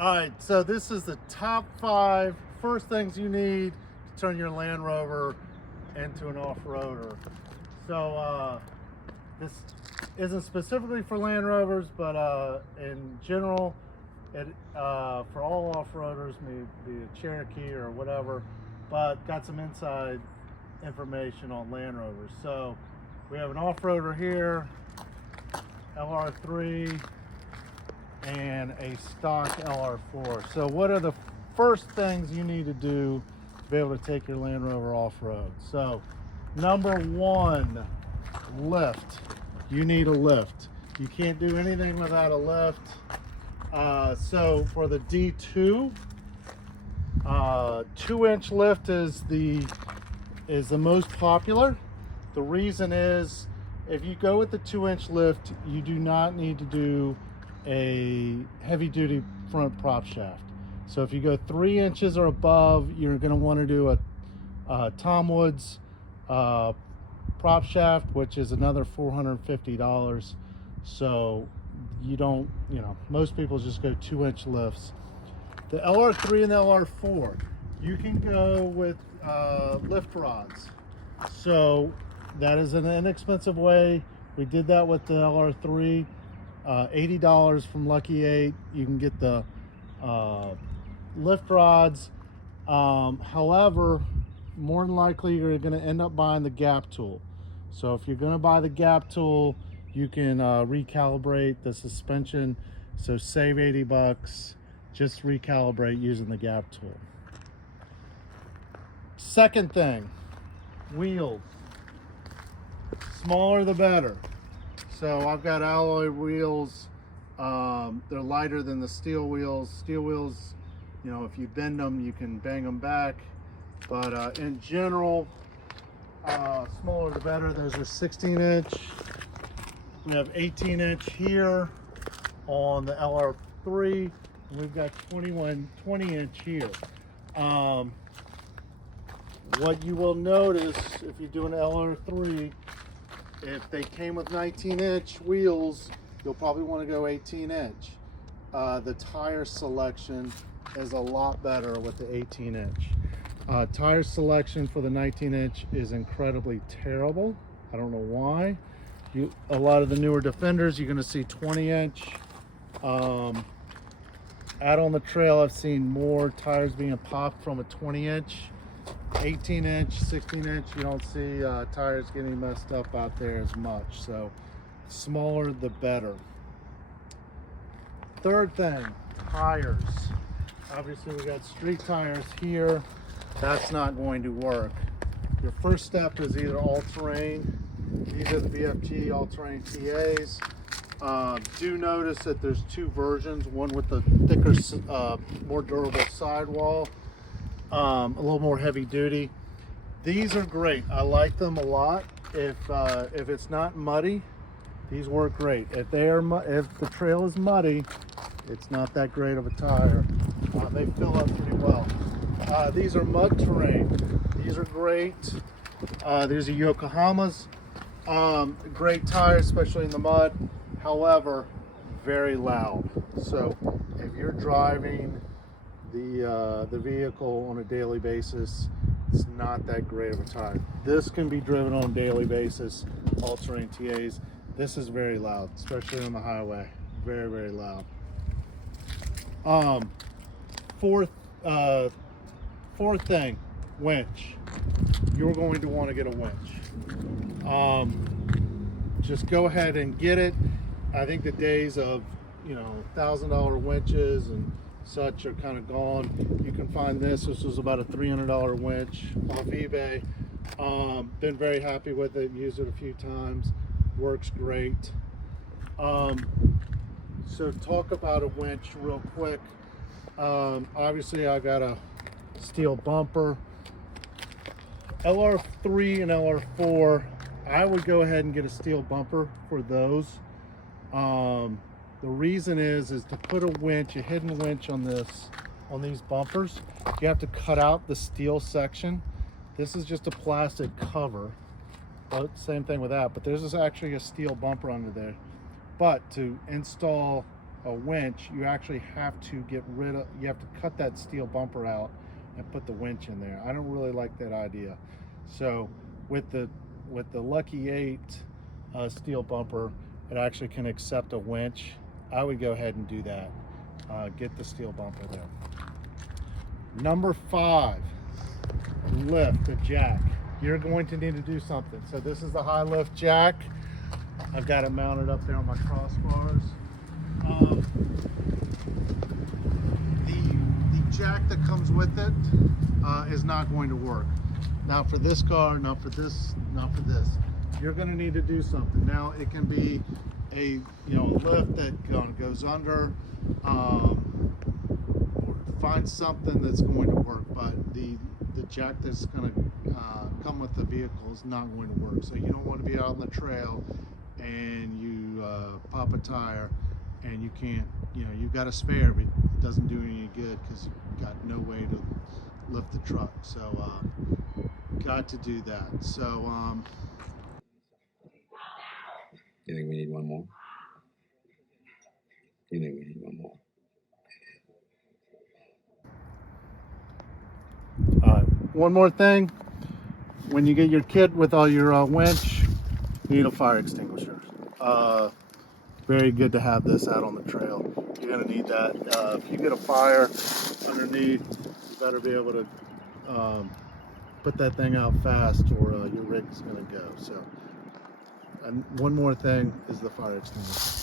All right, so this is the top 5 first things you need to turn your Land Rover into an off-roader. So this isn't specifically for Land Rovers, but in general, it for all off-roaders, maybe a Cherokee or whatever, but got some inside information on Land Rovers. So we have an off-roader here, LR3, and a stock LR4. So what are the first things you need to do to be able to take your Land Rover off-road? So number 1, lift. You need a lift. You can't do anything without a lift. So for the D2, 2-inch lift is the most popular. The reason is, if you go with the 2-inch lift, you do not need to do a heavy duty front prop shaft. So if you go 3 inches or above, you're going to want to do a Tom Woods prop shaft, which is another $450. So you don't, most people just go 2-inch lifts. The LR3 and the LR4, you can go with lift rods. So that is an inexpensive way. We did that with the LR3. $80 from Lucky 8. You can get the lift rods. However, more than likely you're going to end up buying the gap tool. So if you're going to buy the gap tool, you can recalibrate the suspension. So save 80 bucks, just recalibrate using the gap tool. Second thing, wheels. Smaller the better. So I've got alloy wheels. They're lighter than the steel wheels. Steel wheels, if you bend them, you can bang them back. But in general, smaller the better. Those are 16-inch. We have 18-inch here on the LR3. And we've got 20-inch here. What you will notice if you do an LR3, if they came with 19-inch wheels, you'll probably want to go 18-inch. The tire selection is a lot better with the 18-inch. Tire selection for the 19-inch is incredibly terrible. I don't know why. A lot of the newer Defenders, you're going to see 20-inch. Out on the trail, I've seen more tires being popped from a 20-inch. 18-inch, 16-inch, you don't see tires getting messed up out there as much. So smaller the better. Third thing, tires. Obviously we got street tires here. That's not going to work. Your first step is either all-terrain. These are the BFG all-terrain TAs. Do notice that there's 2 versions, one with the thicker, more durable sidewall, a little more heavy duty. These are great. I like them a lot. If it's not muddy, these work great. If the trail is muddy, it's not that great of a tire. They fill up pretty well. These are mud terrain. These are great. These are Yokohamas. Great tires, especially in the mud. However, very loud. So if you're driving the vehicle on a daily basis, it's not that great of a tire. This can be driven on a daily basis, all-terrain TAs. This is very loud, especially on the highway. Very, very loud. Fourth thing, winch. You're going to want to get a winch. Just go ahead and get it. I think the days of $1,000 winches and such are kind of gone. You can find this. This was about a $300 winch off eBay. Been very happy with it. Used it a few times. Works great. So talk about a winch real quick. Obviously I got a steel bumper. LR3 and LR4, I would go ahead and get a steel bumper for those. The reason is to put a winch, a hidden winch on these bumpers, you have to cut out the steel section. This is just a plastic cover. But same thing with that, but there's actually a steel bumper under there. But to install a winch, you actually have to you have to cut that steel bumper out and put the winch in there. I don't really like that idea. So with the Lucky 8 steel bumper, it actually can accept a winch. I would go ahead and do that. Get the steel bumper there. Number 5, lift, the jack. You're going to need to do something. So this is the high lift jack. I've got it mounted up there on my crossbars. The jack that comes with it is not going to work. Not for this car, not for this, not for this. You're going to need to do something. Now it can be a lift that goes under, or find something that's going to work. But the jack that's going to come with the vehicle is not going to work. So you don't want to be out on the trail and you pop a tire and you can't, you've got a spare, but it doesn't do any good because you've got no way to lift the truck. So got to do that. So you think we need one more? You think we need one more? one more thing. When you get your kit with all your winch, you need a fire extinguisher. Very good to have this out on the trail. You're going to need that. If you get a fire underneath, you better be able to put that thing out fast or your rig's going to go. So, and one more thing is the fire extinguisher.